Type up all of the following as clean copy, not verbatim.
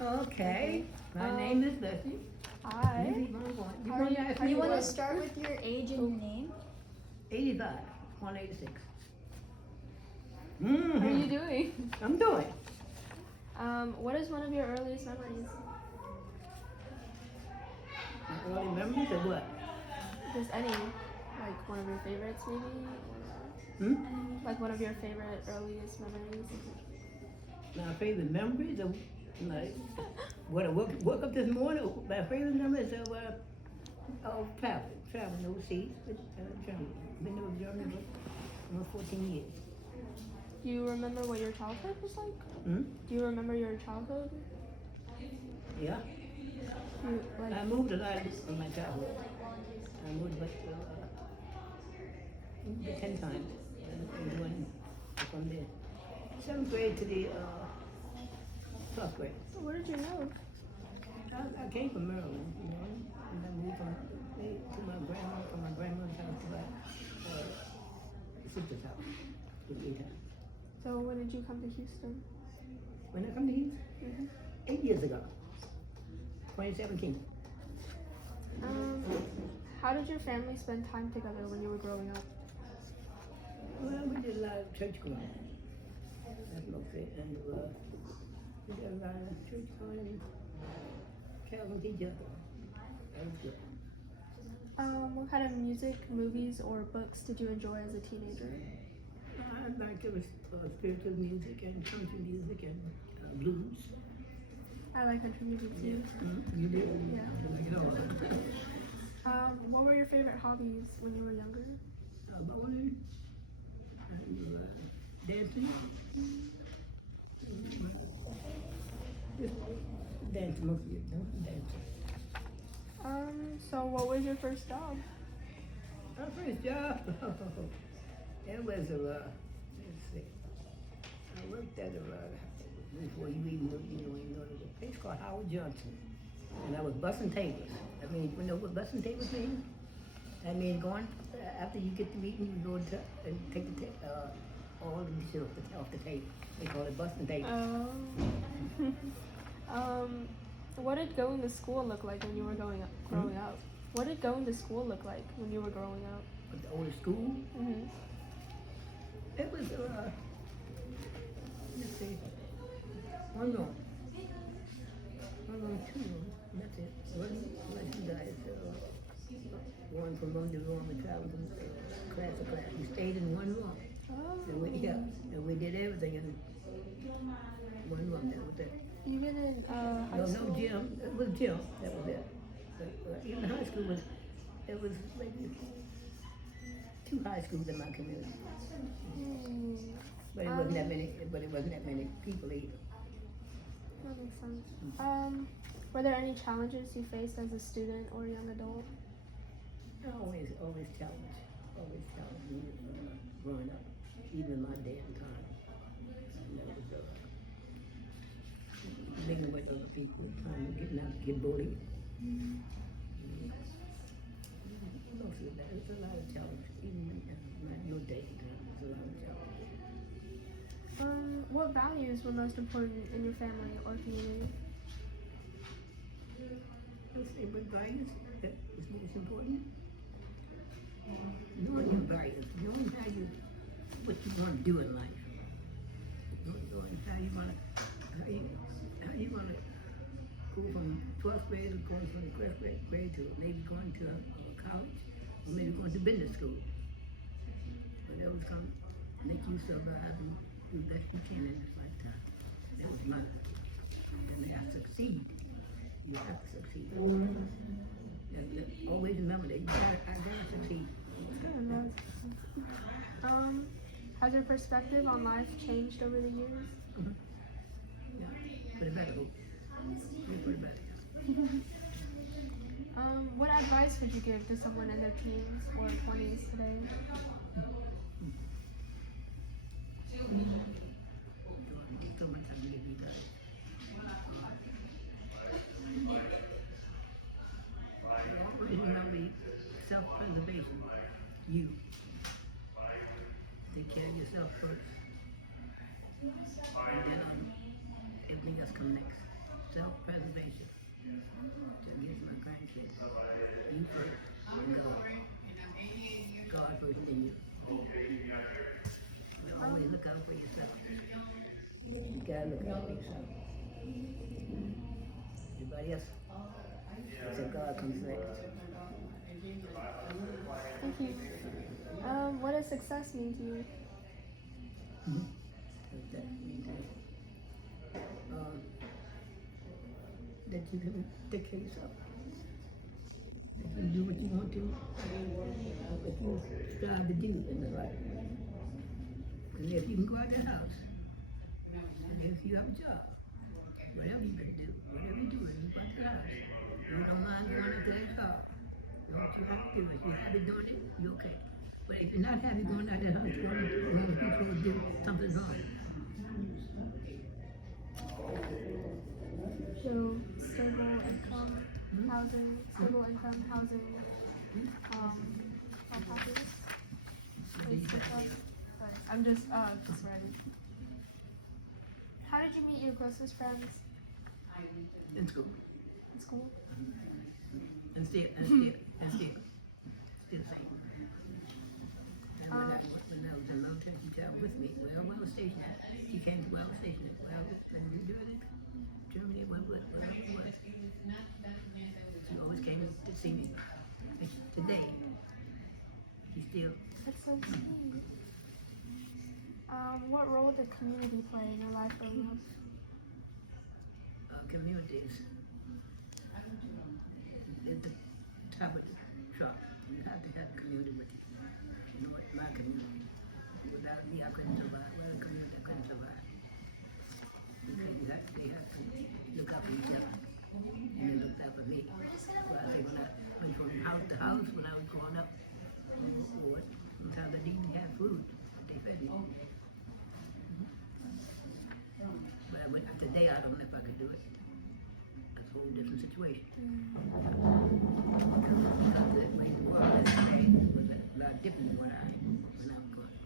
Okay, my name is Leslie. Hi. Do you want to start with your age and your name? 85, 186. How are you doing? I'm doing. What is one of your earliest memories? My early memories of what? Just any, like one of your favorites, maybe, or like one of your favorite earliest memories. My favorite memories of like when I woke up this morning. My favorite memories of traveling overseas with Germany. Been over Germany for almost 14 years. Do you remember what your childhood was like? Do you remember your childhood? Yeah. You, like, I moved a lot in my childhood. I moved about 10 times. And going from the 7th grade to the 12th grade. where did you live? I came from Maryland, you know, and I moved to from my grandmother's house to my sister's house. With 8 times. So when did you come to Houston? When I come to Houston? 8 years ago. 2017. How did your family spend time together when you were growing up? Well, we did a lot of church going. That's mostly, and we did a lot of church going and traveling with each other. That was good. What kind of music, movies, or books did you enjoy as a teenager? I liked it was spiritual music and country music and blues. I like country music too. You did? Yeah. I like it all. What were your favorite hobbies when you were younger? Bowling and dancing. Just dancing mostly, dancing. So what was your first job? My first job, it was let's see, I worked at before you even know, there's a place called Howard Johnson. And I was bussing tables. I mean, you know what bussing tables mean? I mean, going, after you get to eating, you go to, and take all the shit off the table. They call it bussing tables. What did going to school look like when you were growing up? What did going to school look like when you were growing up? At the older school? It was, let's see, one room, 2 rooms, that's it. Like you guys, going from room to room and traveling from class to class. We stayed in one room. And we did everything in one room. That was it. Even in high school? No gym. It was gym. That was it. But even high school it was maybe 2 high schools in my community. But it wasn't that many. But it wasn't that many people either. That makes sense. Were there any challenges you faced as a student or young adult? Always challenge. Always challenge me growing up, even in my day and time. And that was being with other people, trying to get bullied. Mostly that. It's a lot of challenge. Even in your day and time, it's a lot of challenge. What values were most important in your family or community? Let's say what values that is most important. Knowing your values, knowing what you want to do in life, knowing how you want to go from 12th grade or going from the 12th grade to maybe going to college or maybe going to business school. But that was come make you survive and do the best you can in this lifetime. That was mine. And they have to succeed. You have to succeed. Always remember that I gotta succeed. Has your perspective on life changed over the years? Yeah, for the better. For the better. What advice would you give to someone in their teens or 20s today? So much I can give you guys. Always remember self-preservation. You. Take care of yourself first. And then everything else comes next. Self for yourself. You gotta look out for yourself. Everybody else, so God comes next. Thank you. What does success mean to you? What that means is, that you can take care of yourself. That you do what you want to, what you strive to do in the life. And if you can go out the house, if you have a job, whatever you can do, whatever you do, you go out the house. You don't mind going up to that car. What you have to do, if you're happy doing it, you're okay. But if you're not happy going out that house, you're going to do something wrong. So stable income, housing, happiness. Wait, which one? Sorry, I'm just writing. How did you meet your closest friends? In school. In school? And still the same. And when I was in the military, she traveled with me. Well, I was stationed. She came to where I was stationed. Well, when we do it, Germany, whatever it was. She always came to see me. And today, she still. That's so sweet. What role did community play in your life growing up? Communities. At the top of the truck, you have to have a community with you. You know what, my community. Without me, I couldn't survive. Well, the community, I couldn't survive. Because they have to look out for each other. And they looked out for me. Well, I say when I went from house to house when I was growing up, sometimes I didn't have food. They fed me. But today, I don't know if I could do it. That's a whole different situation. Because that way the world is was a lot different than what I when I was growing up.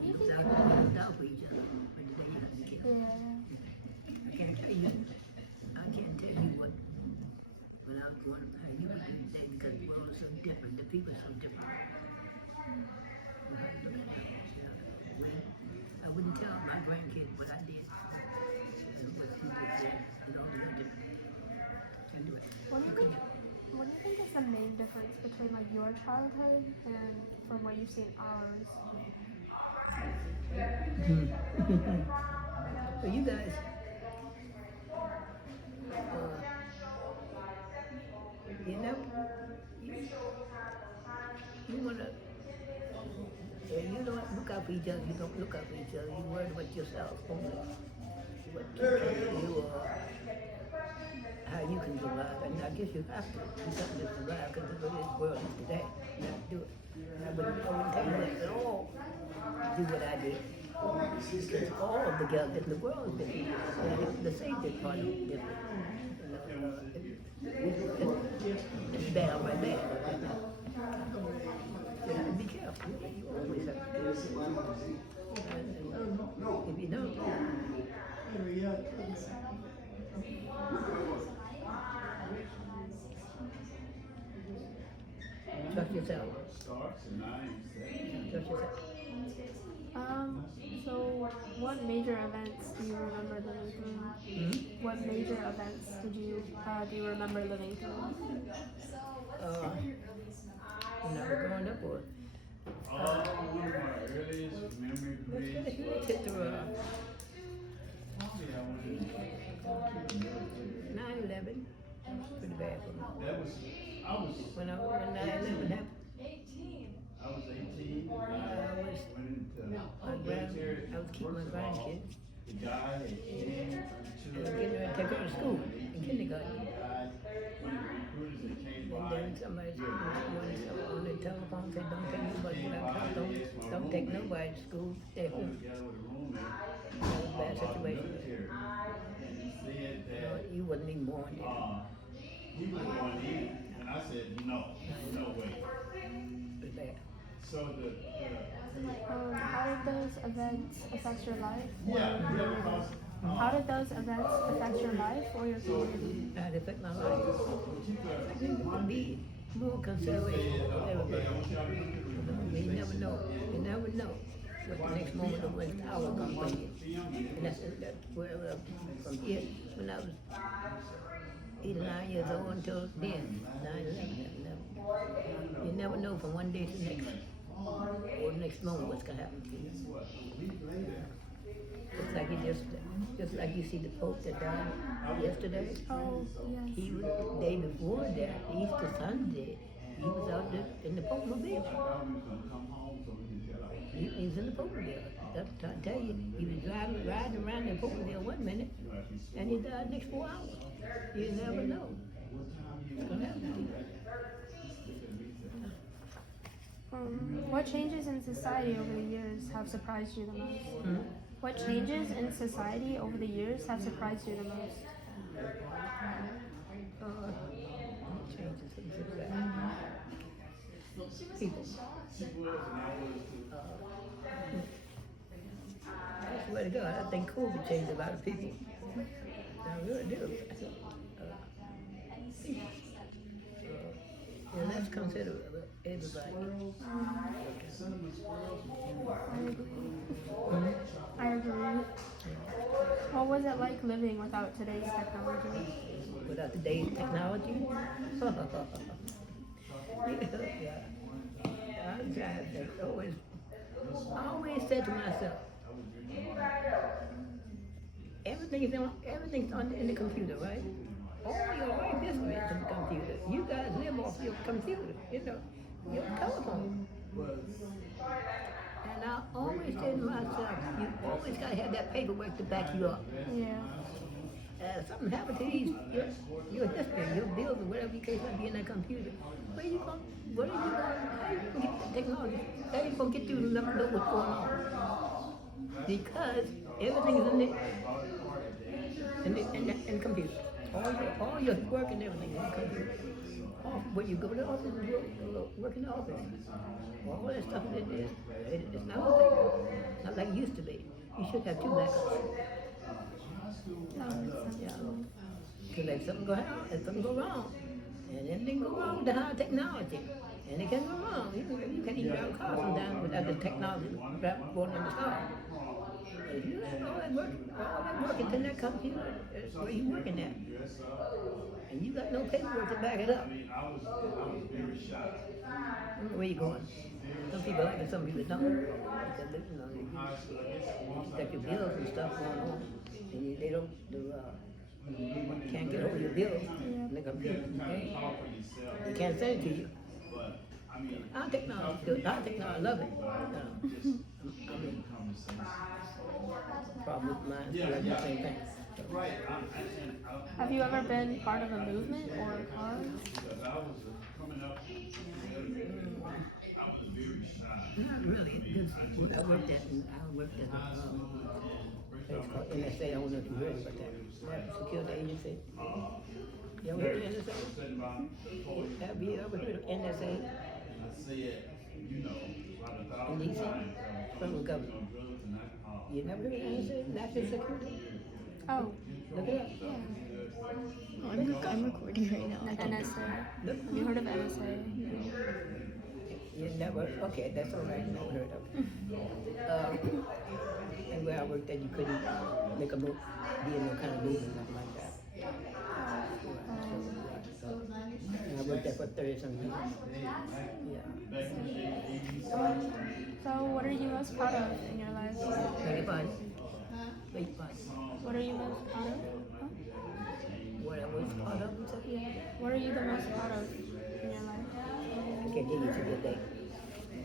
We looked out for each other. But today, you have to be careful. I can't tell you what when I was growing up, how you would do today because the world is so different. The people are so different. I wouldn't tell my grandkids what I did. And what people did. You know, they're different. Can't do it. What do you think is the main difference between like your childhood and from what you've seen ours? So you guys, you know, you wanna, you don't look out for each other. You don't look out for each other. You worry about yourself only. What you how you can survive, and I guess you have to do something to survive because of the way this world is today. You have to do it. I wouldn't tell you that at all. Do what I did. Because all of the girls in the world is different. The Savior part of it is different. It's bad right there. You have to be careful. You always have to be careful. If you don't, trust yourself. Trust yourself. So what major events do you remember living through? What major events do you remember living through? When I was growing up, or One of my earliest memories hit through 9/11. Pretty bad for me. When 9/11 happened, I was 18. I was keeping my grandkids. The guy had came I was getting ready to take her to school in kindergarten. And then somebody on the telephone said, don't take nobody to our house, don't take nobody to school, stay home. That was a bad situation. You wasn't even born yet. He was going in, and I said, no way. It was bad. So How did those events affect your life? because How did those events affect your life or your community? That affect my life. Be more consideration of everybody. You never know. You never know But the next moment of when power comes from you. And that's where from here, when I was 8 or 9 years old until then, 9, 11. You never know from one day to the next, or the next moment what's gonna happen to you. Just like you see the Pope that died yesterday. Oh, yes. He was the day before that, Easter Sunday. He was out there in the Pope mobile. He was in the Pope mobile. That's what I tell you. He was riding around the Pope mobile 1 minute, and he died next 4 hours. You never know. It's gonna happen to you. What changes in society over the years have surprised you the most? Hmm? What changes in society over the years have surprised you the most? Changes in society. People. I swear to God, I think COVID changed a lot of people. I really do. And that's considered everybody. I agree. What was it like living without today's technology? Without today's technology? Yeah. I'm trying to I always said to myself, everything's in the computer, right? All your life history is in the computer. You guys live off your computer, your telephone. And I always say to myself, you always gotta have that paperwork to back you up. Yeah. Something happened to your history, your bills, or whatever your case might be in that computer. How you gonna get the technology? How you gonna get through and never know what's going on? Because everything's in the computer. All your work and everything is in the computer. When you go to the office, work in the office. All that stuff is it's not not like it used to be. You should have 2 backups. Yeah. Because if something go wrong, and anything go wrong with the high technology, and it can go wrong. You can't even drive a car sometimes without the technology going in the car. If you have all that work into that computer, where you working at? And you got no paperwork to back it up. Where you going? Some people like it, some people don't. Because you got your bills and stuff going on, and they don't can't get over your bills in the computer. They can't send it to you. Our technology is good. Our technology, I love it. Problem with mine, so I do the same thing. Have you ever been part of a movement or a cause? Not really. I worked at a place called NSA. I don't know if you heard about that. National Security Agency. You ever heard of NSA? Have you ever heard of NSA? In DC? Federal government. You never heard of NSA? National Security? Oh, Look it up. I'm recording right now. NSA. Have you heard of NSA? You never, okay, that's all right, never heard of it. And where I worked at, you couldn't make a move, be in no kind of movement, nothing like that. And I worked there for 30-some years. Yeah. So, what are you most proud of in your life? Beg your pardon? Beg your pardon? What are you most proud of? Huh? What I was part of, you said? Yeah. What are you the most proud of in your life? I can't hear you to this day.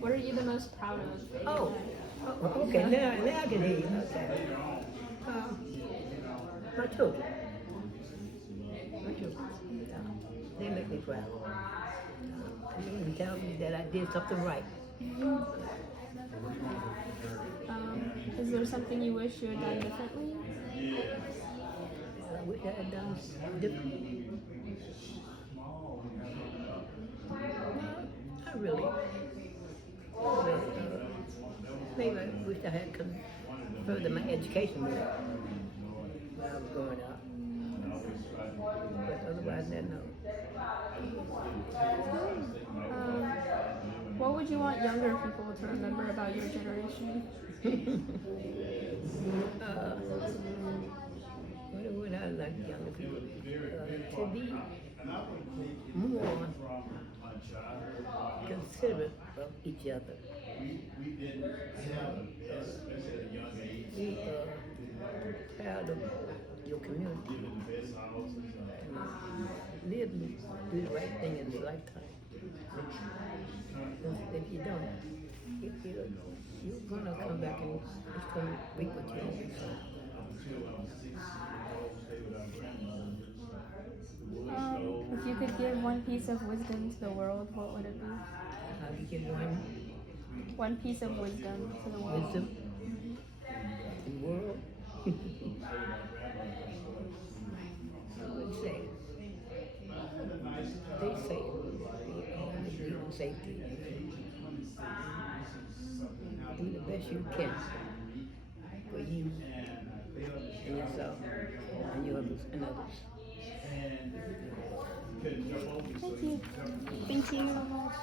What are you the most proud of? Oh, okay, now I can hear you, okay. My children. My children. They make me proud. They tell me that I did something right. Is there something you wish you had done differently? I wish I had done differently. Not really. Maybe I wish I had come further my education when I was growing up. But otherwise, no. What would you want younger people to remember about your generation? What would I like younger people? To be more considerate of each other. Be proud of your community. Live and do the right thing in this lifetime. If you don't, you're gonna come back and it's gonna reap what you don't sow. If you could give one piece of wisdom to the world, what would it be? How to get one One piece of wisdom to the world. wisdom in the world. I would say, they say, be on safety. Do the best you can for you and yourself and your others and others. Thank you. Thank you so much.